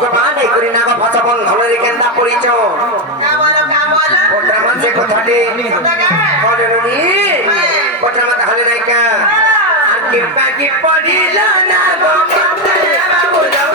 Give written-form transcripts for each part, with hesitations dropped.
ভগবান এই করি নাগ ফসবন ধরে কেন্দা পড়িছ ওটা মানে কথাটি বলে নুনি ওটা মত হলে নাই কা আর কৃপা কি পড়িল না গো মাতে বাবু যাও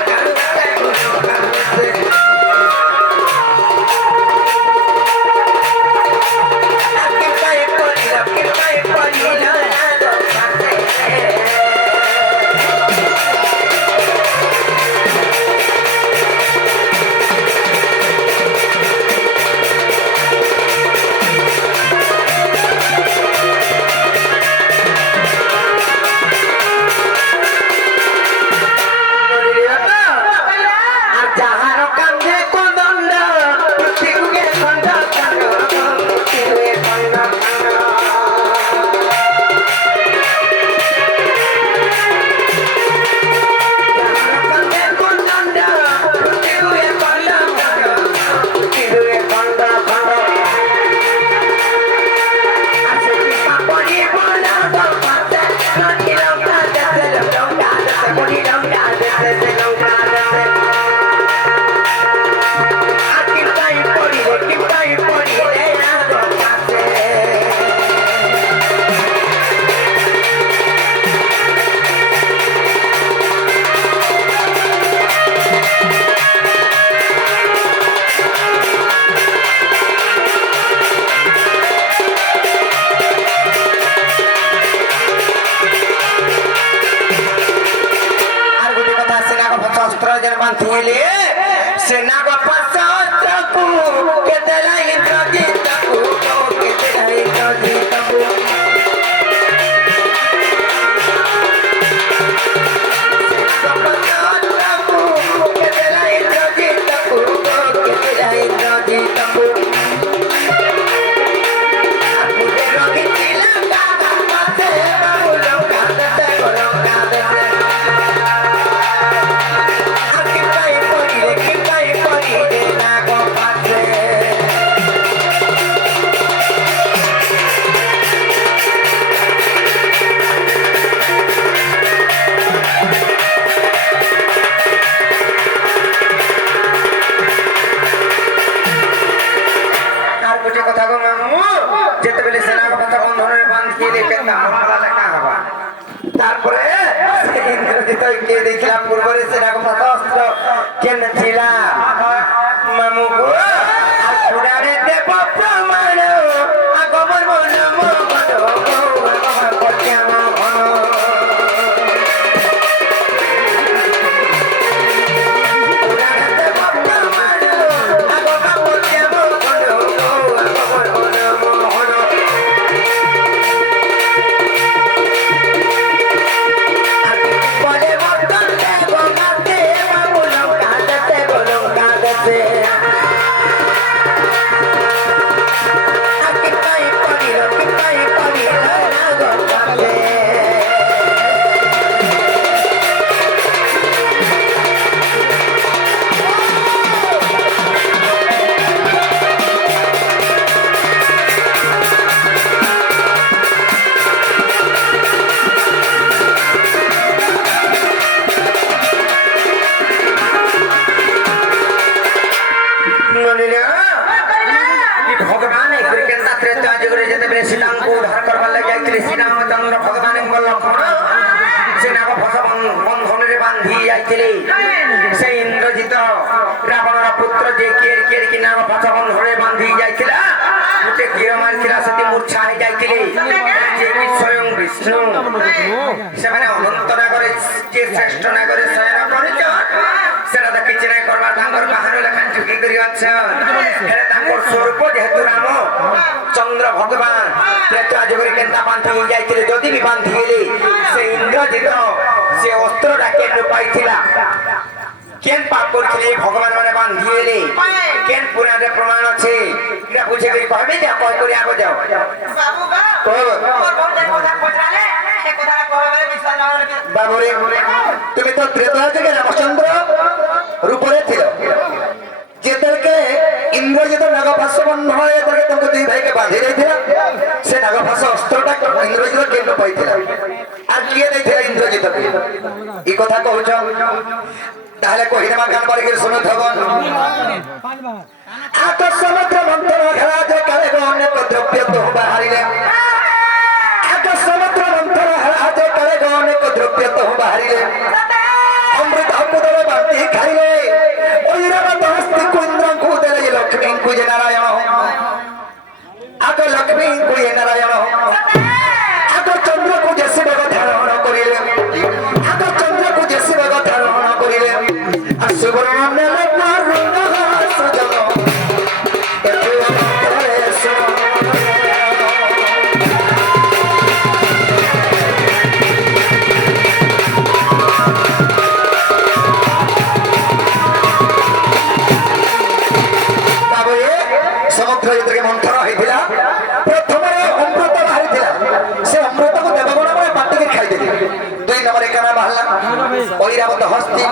কান্দে দেখলাম পূর্বরে সেনা অস্ত্র কিনেছিলাম মামু গো আর পুরারে দেব প্রমাণ আগমন মন মন সেই ইন্দ্রজিৎ রাবণর পুত্র যে কেড় কি নাম পথবন ধরে বাঁধি যাইছিলা গোটে তীর মারিছিলা সেটি মূর্ছা হয়ে যাইছিলি যে কি স্বয়ং বিষ্ণু সেখানে অনন্ত নাগরে যে শ্রেষ্ঠ নাগরে শয়ন করেছ সেটা তো কিছু নাই করবা তাঙ্কর বাহার লেখান ঝুঁকি করি অছন এটা তাঙ্কর স্বরূপ যেহেতু রাম চন্দ্র ভগবান আজ করে কেন্দ্রা বাঁধি যাইছিলে যদি বি বাঁধি গেলি সে ইন্দ্রজিৎ সে অস্ত্রটা কেন পাইছিলা কেন পাপ করছিলি ভগবান মানে বাঁধিয়েলি কেন পুরাণে প্রমাণ আছে এটা বুঝে করি কহবে যা কয় করে আগে যাও বাবুরে তুমি তো ত্রেতা যুগে রামচন্দ্র রূপরে ছিল যেদেরকে ইন্দ্রজিৎ নাগভাষ্য বন্ধ হয়ে এদেরকে তোমাকে দুই ভাইকে বাঁধি দিয়েছিল সে নাগভাষ্য অস্ত্রটা ইন্দ্রজিৎ কেন পাইছিল আর কিয়ে দিয়েছিল ইন্দ্রজিৎকে এই কথা কହୁছ তাহলে কহিমা গান বাড়িকে শুনে থাকুন আকাশ সমুদ্র মন্থন খেলা যে কালে অনেক দ্রব্য তো বাহারিলে আকাশ সমুদ্র মন্থন খেলা যে কালে অনেক দ্রব্য তো বাহারিলে অমৃত অমৃতরে বান্তি খাইলে ঐরাবত হস্তি কুন্দ্রঙ্কু দেলে লক্ষ্মীঙ্কু যে নারায়ণ আগ লক্ষ্মীঙ্কু যে নারায়ণ আগ চন্দ্রকু যে শিবগ ধারণ করিলে আগ চন্দ্রকু যে শিবগ ধারণ করিলে আর সুবর্ণ নেলে মারুণ সুজন এত অন্তরে শুনো সমুদ্র যেতে মন্থন হয়েছিল প্রথমে অমৃত বাহারিছিল সে অমৃতকে দেবগণ মানে পাটিকে খাইদেলে দুই নম্বরে কানা বাহারা ঐরাবত হস্তি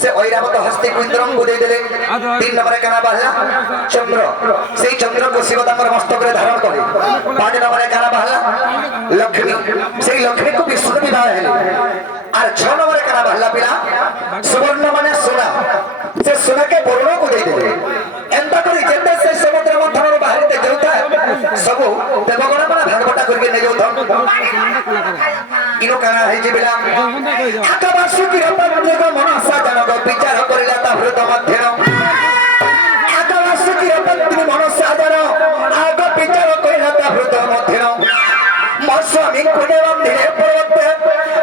সে ঐরাবত হস্তি কুন্দ্রঙ্কু ଦେଇଦେଲେ তিন নম্বরে কানা বাহারা চন্দ্র সেই চন্দ্রকে শিব তাঙ্কর মস্তকরে ধারণ করে পাঁচ নম্বরে কানা বাহারা লক্ষ্মী সেই লক্ষ্মীকে বিষ্ণু বিবাহ হেলে আর ছ নম্বরে কানা বাহারা পিলা সুবর্ণ মানে সোনা সে সোনাকে বরণକୁ ଦେଇଦେଲେ এন্তা করে যেতে সে সমুদ্র মন্থনর বাহারিতে যাউতা সবু দেবগণ মানে ভাগবটা করিকে নে যাউতা ইনো কানা হইছে বিলা আকাবাসু কি রপন্দেগ মনসা জনক বিচার করিলা তা হৃদ মধ্যেন আকাবাসু কি রপন্দেগ মনসা জন আগ বিচার করিলা তা হৃদ মধ্যেন মস্বামী কোনে বন্ধে পর্বতে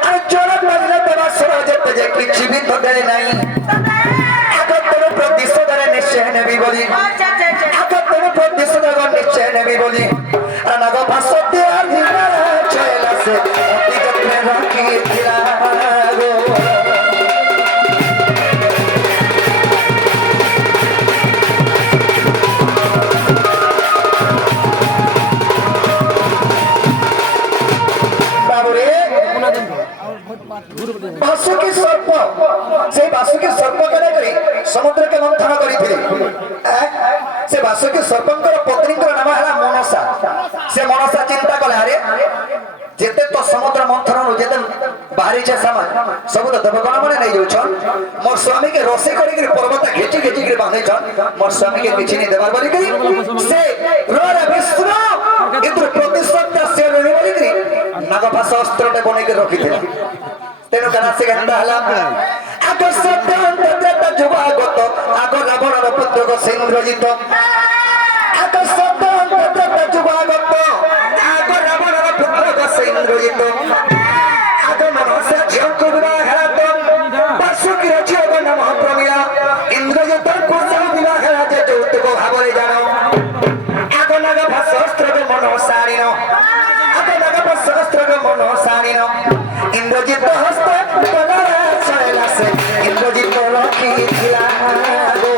আর চোর করিলা তবা সরজত যে কিছু বি ধরে নাই আগতর প্রতিশোধরে নিশ্চয় নেবি বলি আগতর প্রতিশোধরে নিশ্চয় নেবি বলি আর নাগ ভাষতে আর দিনা চলাছে অতি যত্নে রাখিছিলা গো বাসুকি সর্প সেই বাসুকি সর্প কেন করে সমুদ্রকে মন্থন করিଥିଲେ সে বাসুকি সর্পঙ্কর পত্নীଙ୍କର নাম ହେଲା মনসা সে মনসা চিন্তা কলে আরে যেতে তো সমুদ্র মন্থনରୁ যেতে বাহারিছে সামান ସବୁ ତ ଦେବଗଣ ମାନେ ନେଇ ଯାଉଛନ୍ ମୋର ସ୍ୱାମୀକେ ରୋଷେଇ କରିକିରି ପର୍ବତ ଘେଚି ଘେଚିକିରି ବାନ୍ଧିଛନ୍ ମୋର ସ୍ୱାମୀକେ କିଛି ନେଇ ଦେବାର ବୋଲିକିରି ସେ ରରେ ବିଷ୍ଣୁ କିନ୍ତୁ ପ୍ରତିଶୋଧଟା ସେ ଋଣୀ ବୋଲିକିରି ନାଗଭାଷ ଅସ୍ତ୍ରଟେ ବନେଇକି ରଖିଥିଲା তেনু কানা সে গন্ধা হলা আগ সত্যন্ত যুবাগত আগ রাবণর পুত্র সিংহজিত আগ সত্যন্ত যুবাগত আগ রাবণর পুত্র সিংহজিত আগ মনসা ঝিয়ঙ্কু বিবাহ হেলাত বাসুকির ঝিয়ক নাম প্রমিলা ইন্দ্রজিত কুশল বিবাহ হেলা যে যৌতুক ভাবরে জানো আগ নাগ ভাষ অস্ত্রকে মনসারিণ আগ নাগ ভাষ অস্ত্রকে মনসারিণ ইন্দ্রজিত হস্ত চলাছে ইন্দ্রজিত রাখিছিলা গো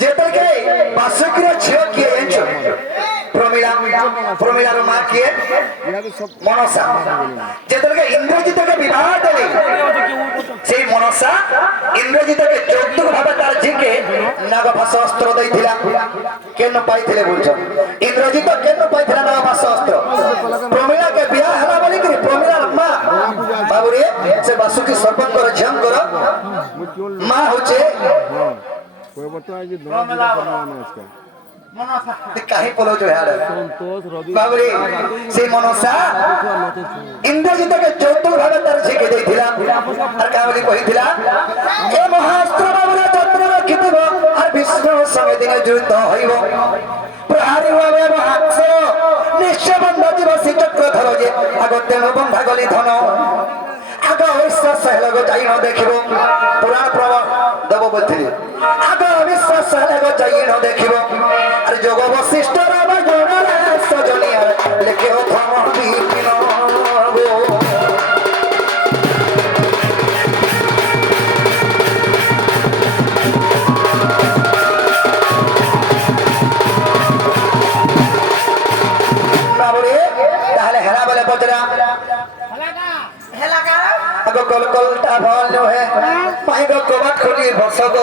যেতকে বাসুকির ঝিও কিয়ে জানছো প্রমিলা প্রমিলার মা কিয়ে মনসা যেতকে ইন্দ্রজিতকে বিবাহ দেলে সেই মনসা ইন্দ্রজিতকে যৌতুক ভাবে তার ঝিকে নাগভাষ অস্ত্র দেইছিলা কেন পাইছিলে বলছো ইন্দ্রজিত কেন পাইছিলা নাগভাষ অস্ত্র প্রমিলাকে বিবাহ হেলা বলি কি প্রমিলার মা বাবুরে সে বাসুকি সর্পঙ্কর ঝিয়ঙ্কর মা হচ্ছে কাহি পলাউছ বাবুরে সেই মনসা ইন্দ্রজিতকে যৌতুক ভাবে তার ঝিকে ଦେଇଥିଲା আর কাবলি কহিଥିଲା এ মহাস্ত্র বাবুরে যত্ন রাখিব আর বিষ্ণু সঙ্গে দিনে যুদ্ধ হইব প্রহারী ভাবে মহাস্ত্র নিশ্চয় বন্ধ দিবসী চক্র ধর যে আগতে বন্ধা গলি ধন আগ অবিশ্বাস হেলগ যাই ন দেখিব পুরাণ প্রবল দেব বলছিলি আগ অবিশ্বাস হেলগ যাই ন দেখিব আর যোগ বশিষ্ঠ রাম গণ সজনিয়া লেখে ধর্ম বিপিন গো তাহলে হেরা বলে বজরা আগ কল কলটা ভাল নহে মাই গো কবাট খুলি বসগ